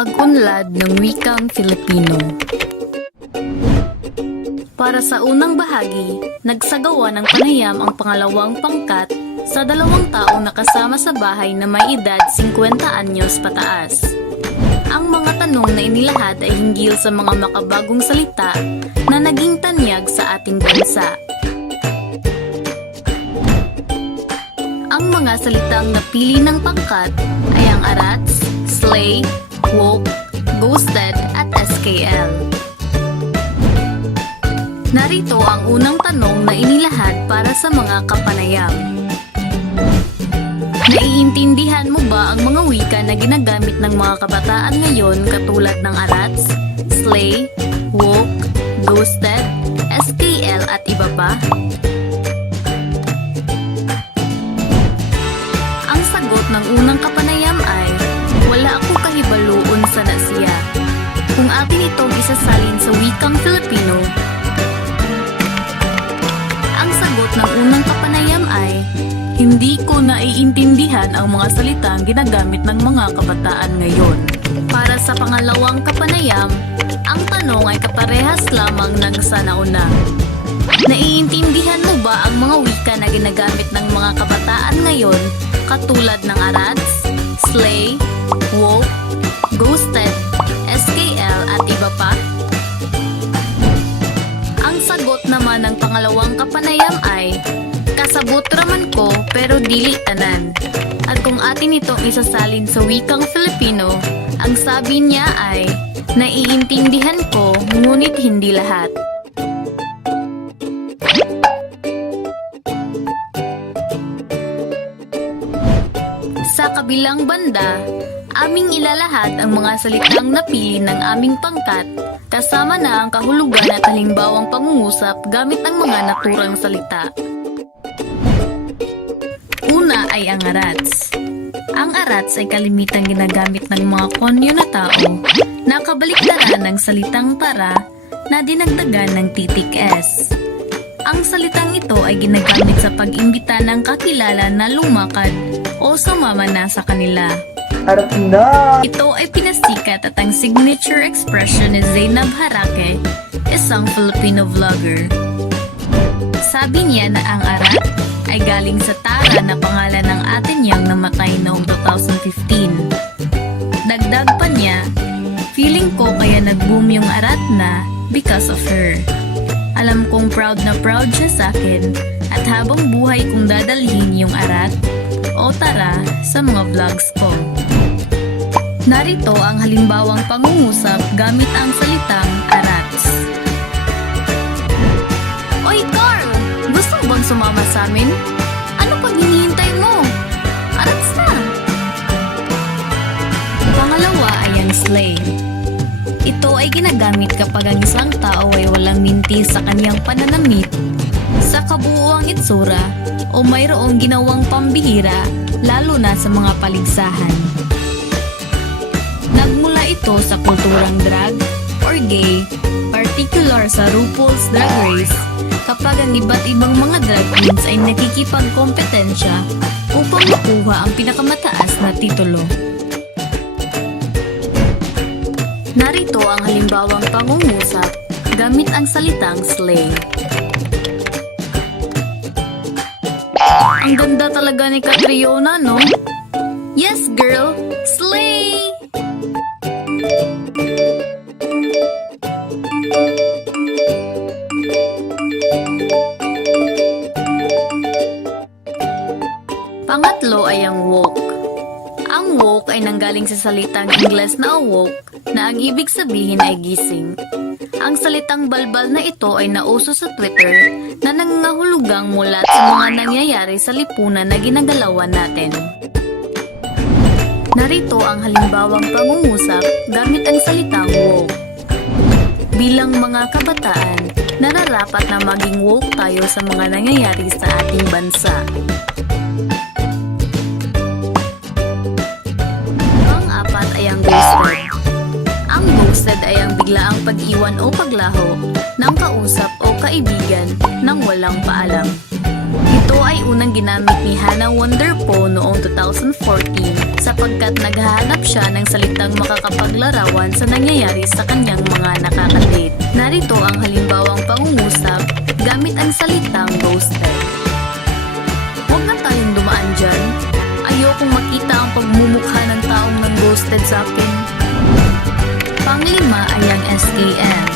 Pag-unlad ng wikang Filipino. Para sa unang bahagi, nagsagawa ng panayam ang pangalawang pangkat sa 2 taong nakasama sa bahay na may edad 50 anyos pataas. Ang mga tanong na inilahad ay hinggil sa mga makabagong salita na naging tanyag sa ating bansa. Ang mga salitang napili ng pangkat ay ang arats, slay, woke, ghosted at SKL. Narito ang unang tanong na inilahad para sa mga kapanayam. Naiintindihan mo ba ang mga wika na ginagamit ng mga kabataan ngayon katulad ng arats, slay, woke, ghosted, SKL at iba pa? Ang sagot ng unang kapanayam ay, wala ako kahibaloon sa nasiya. Kung atin itong isasalin sa wikang Filipino, ang sagot ng unang kapanayam ay, hindi ko naiintindihan ang mga salitang ginagamit ng mga kabataan ngayon. Para sa pangalawang kapanayam, ang tanong ay kaparehas lamang ng sa nauna. Naiintindihan mo ba ang mga wika na ginagamit ng mga kabataan ngayon katulad ng arats, slay, woke, ghosted, SKL at iba pa? Ang sagot naman ng pangalawang kapanayam ay, kasabot raman ko pero dili tanan. At kung atin itong isasalin sa wikang Filipino, ang sabi niya ay, naiintindihan ko ngunit hindi lahat. Sa kabilang banda, aming ilalahad ang mga salitang napili ng aming pangkat kasama na ang kahulugan at halimbawang pangungusap gamit ang mga naturang salita. Una ay ang arats. Ang arats ay kalimitang ginagamit ng mga konyo na tao na kabaliktaran ng salitang para na dinagdagan ng titik S. Ang salitang ito ay ginagamit sa pag-imbita ng kakilala na lumakad o sumama na sa kanila. Ito ay pinasikat at ang signature expression ni Zainab Harake, isang Filipino vlogger. Sabi niya na ang arat ay galing sa Tara na pangalan ng ate niyang namatay noong 2015. Dagdag pa niya, feeling ko kaya nag-boom yung arat na because of her. Alam kong proud na proud siya sa akin at habang buhay kong dadalhin yung arat o tara sa mga vlogs ko. Narito ang halimbawang pangungusap gamit ang salitang arats. Oy Carl! Gusto mo bang sumama sa amin? Ano pag hinihintay mo? Arats na! Pangalawa ay ang slay. Ito ay ginagamit kapag ang isang tao ay walang minti sa kanyang pananamit, sa kabuuang itsura, o mayroong ginawang pambihira, lalo na sa mga paligsahan. Nagmula ito sa kulturang drag or gay, particular sa RuPaul's Drag Race, kapag ang iba't ibang mga drag queens ay nakikipagkompetensya upang makuha ang pinakamataas na titulo. Narito ang halimbawang pangungusap gamit ang salitang slay. Ang ganda talaga ni Catriona, no? Yes, girl! Slay! Pangatlo ay ang woke. Ang woke ay nanggaling sa salitang Ingles na awoke na ang ibig sabihin ay gising. Ang salitang balbal na ito ay nauso sa Twitter na nangangahulugang mulat sa mga nangyayari sa lipunan na ginagalawan natin. Narito ang halimbawang pangungusap gamit ang salitang woke. Bilang mga kabataan, nararapat na maging woke tayo sa mga nangyayari sa ating bansa. Pang-apat ay ang ghosted. Ang ghosted ay ang biglaang pag-iwan o paglaho ng kausap o kaibigan nang walang paalam. Ito ay unang ginamit ni Hannah Wonderpo noong 2014 sapagkat naghahanap siya ng salitang makakapaglarawan sa nangyayari sa kanyang mga nakakadate. Narito ang halimbawang pangungusap gamit ang salitang ghosted. Huwag na tayong dumaan dyan. Ayokong makita ang pagmumukha ng taong nang ghosted sa akin. Panglima ay ang SKL.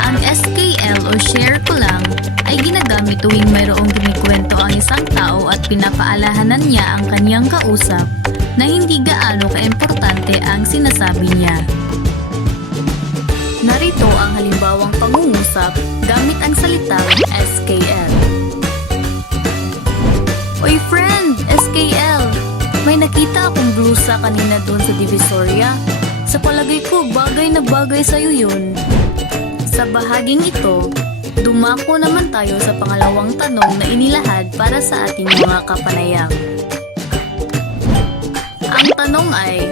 Ang SKL o share ko lang ay ginagamit tuwing mayroong kinikwento ang isang tao at pinapaalahanan niya ang kanyang kausap na hindi gaano kaimportante ang sinasabi niya. Narito ang halimbawang pangungusap gamit ang salitang SKL. Oy friend, SKL! May nakita akong blusa kanina doon sa Divisoria. Sa palagay ko, bagay na bagay sa'yo yun. Sa bahaging ito, dumako naman tayo sa pangalawang tanong na inilahad para sa ating mga kapanayam. Ang tanong ay,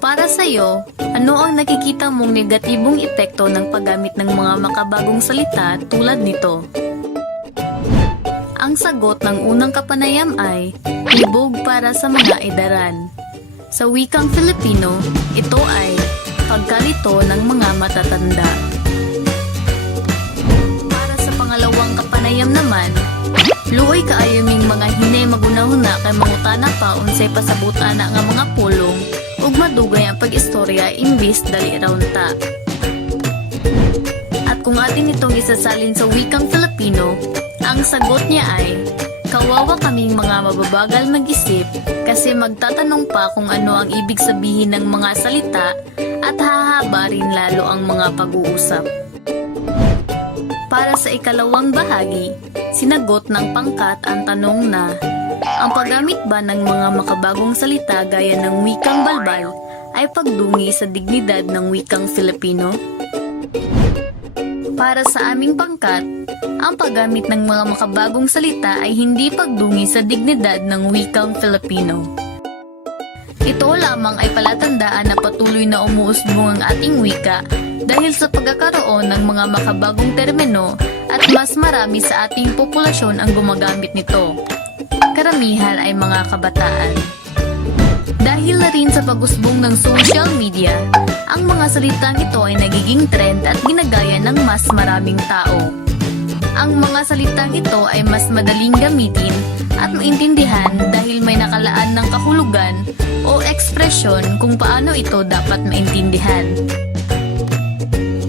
para sa'yo, ano ang nakikita mong negatibong epekto ng paggamit ng mga makabagong salita tulad nito? Ang sagot ng unang kapanayam ay, libog para sa mga edaran. Sa wikang Filipino, ito ay pagkalito ng mga matatanda. Pangalawang kapanayam naman, luoy kaayoming mga hinay magunahuna kay mangutana pa unsay pasabutan na nga mga pulong ug madugay ang pag-istorya imbis dali raw ta. At kung atin itong isasalin sa wikang Filipino, ang sagot niya ay, kawawa kaming mga mababagal mag-isip kasi magtatanong pa kung ano ang ibig sabihin ng mga salita at hahaba rin lalo ang mga pag-uusap. Para sa ikalawang bahagi, sinagot ng pangkat ang tanong na, ang paggamit ba ng mga makabagong salita gaya ng wikang balbal ay pagdungi sa dignidad ng wikang Filipino? Para sa aming pangkat, ang paggamit ng mga makabagong salita ay hindi pagdungi sa dignidad ng wikang Filipino. Ito lamang ay palatandaan na patuloy na umuusbong ang ating wika dahil sa pagkakaroon ng mga makabagong termino at mas marami sa ating populasyon ang gumagamit nito. Karamihan ay mga kabataan. Dahil na rin sa pag-usbong ng social media, ang mga salitang ito ay nagiging trend at ginagaya ng mas maraming tao. Ang mga salitang ito ay mas madaling gamitin at maintindihan dahil may nakalaan ng kahulugan o ekspresyon kung paano ito dapat maintindihan.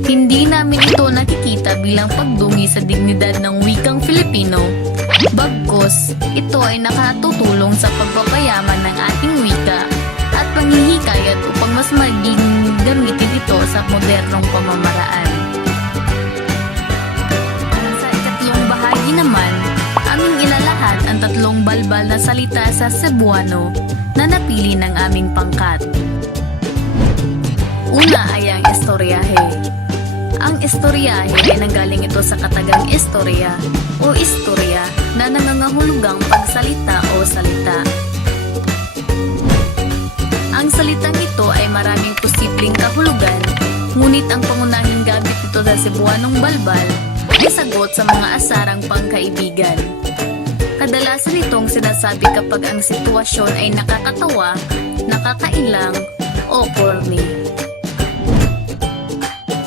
Hindi namin ito nakikita bilang pagdungi sa dignidad ng wikang Filipino, bagkus ito ay nakatutulong sa pagpapayaman ng ating wika at panghihikayat upang mas maging gamitin ito sa modernong pamamaraan. Sa ikatlong bahagi naman, aming ilalahad ang tatlong balbal na salita sa Cebuano na napili ng aming pangkat. Una ay ang istoryahe. Ang istoryahe ay nanggaling ito sa katagang istorya o istorya na nangangahulugang pagsalita o salita. Ang salitang ito ay maraming posibleng kahulugan, ngunit ang pangunahing gamit ito sa Cebuanong balbal ay sagot sa mga asarang pangkaibigan. Kadalasan itong sinasabi kapag ang sitwasyon ay nakakatawa, nakakailang o corny.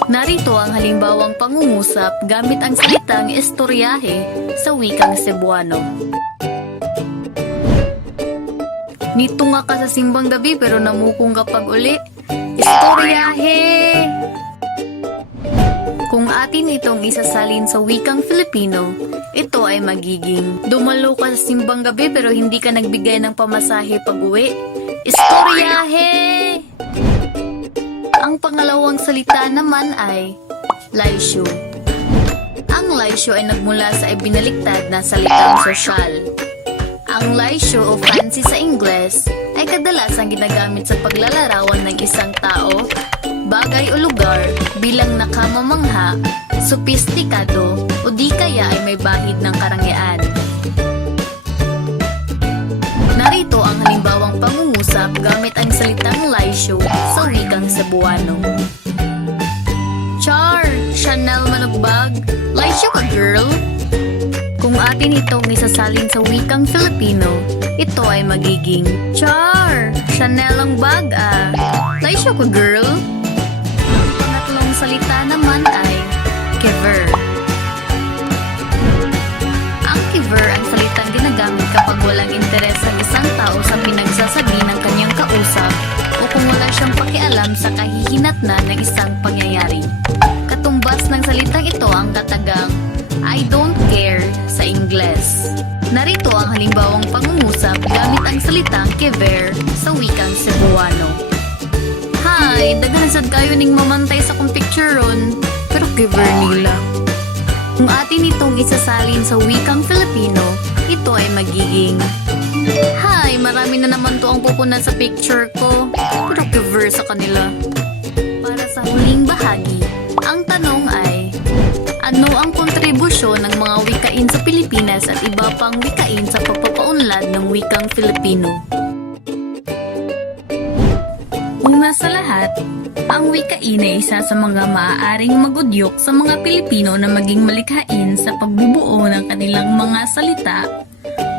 Narito ang halimbawang pangungusap gamit ang salitang istoryahe sa wikang Cebuano. Nito nga ka sa simbang gabi pero namukong kapag uli, istoryahe! Kung atin itong isasalin sa wikang Filipino, ito ay magiging, dumalo ka sa simbang gabi pero hindi ka nagbigay ng pamasahe pag-uwi, istoryahe! Ang pangalawang salita naman ay laisyo. Ang laisyo ay nagmula sa ibinaliktad na salitang sosyal. Ang laisyo o fancy sa Ingles ay kadalasang ginagamit sa paglalarawan ng isang tao, bagay o lugar bilang nakamamangha, sopistikado o di kaya ay may bahid ng karangyaan. Narito ang halimbawang pangungusap gamit ang salitang laisyo sa wikang Cebuano. Char! Chanel manugbag! Laisyo ka girl! Kung Kung atin itong isasalin sa wikang Filipino, ito ay magiging Char! Chanel ang bag ah! Laisyo ko girl! Ang pangatlong salita naman ay Kiver. Ang kiver ang salitang ginagamit kapag walang interes ang isang tao sa pinagsasabi ng kanyang kausap o kung wala siyang pakialam sa kahihinatnan ng isang pangyayari. Katumbas ng salitang ito ang katagang I don't care sa Ingles. Narito ang halimbawang pangungusap gamit ang salitang kiver sa wikang Cebuano. Hi, daghan sad kayo ning mamantay sa kong picture ron, pero kiver nila. Kung atin itong isasalin sa wikang Filipino, ito ay magiging Hi, marami na naman to ang pupunan sa picture ko, pero kiver sa kanila. Para sa huling bahagi, ang tanong ay ano ang kontribusyon ng mga wikain sa Pilipinas at iba pang wikain sa pagpapaunlad ng wikang Filipino? Una sa lahat, ang wikain ay isa sa mga maaaring magudyok sa mga Pilipino na maging malikhain sa pagbubuo ng kanilang mga salita,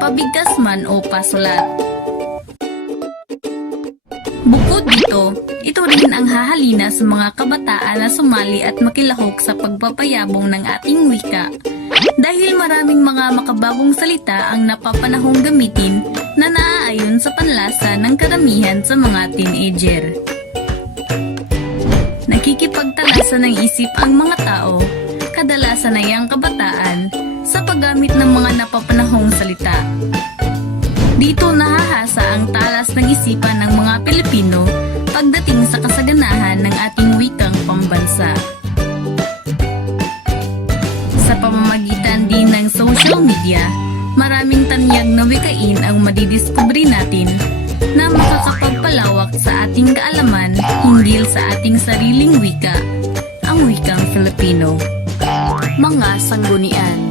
pabigkas man o pasulat. Bukod dito, ito rin ang hahalina sa mga kabataan na sumali at makilahok sa pagpapayabong ng ating wika dahil maraming mga makabagong salita ang napapanahong gamitin na naaayon sa panlasa ng karamihan sa mga teenager. Nakikipagtalasa ng isip ang mga tao, kadalasan ay ang kabataan, sa paggamit ng mga napapanahong salita. Dito nahahasa ang talas ng isipan ng mga Pilipino pagdating sa kasaganahan ng ating wikang pambansa. Sa pamamagitan din ng social media, maraming tanyag na wikain ang madidiskubre natin na makakapagpalawak sa ating kaalaman hinggil sa ating sariling wika, ang wikang Filipino. Mga sanggunian.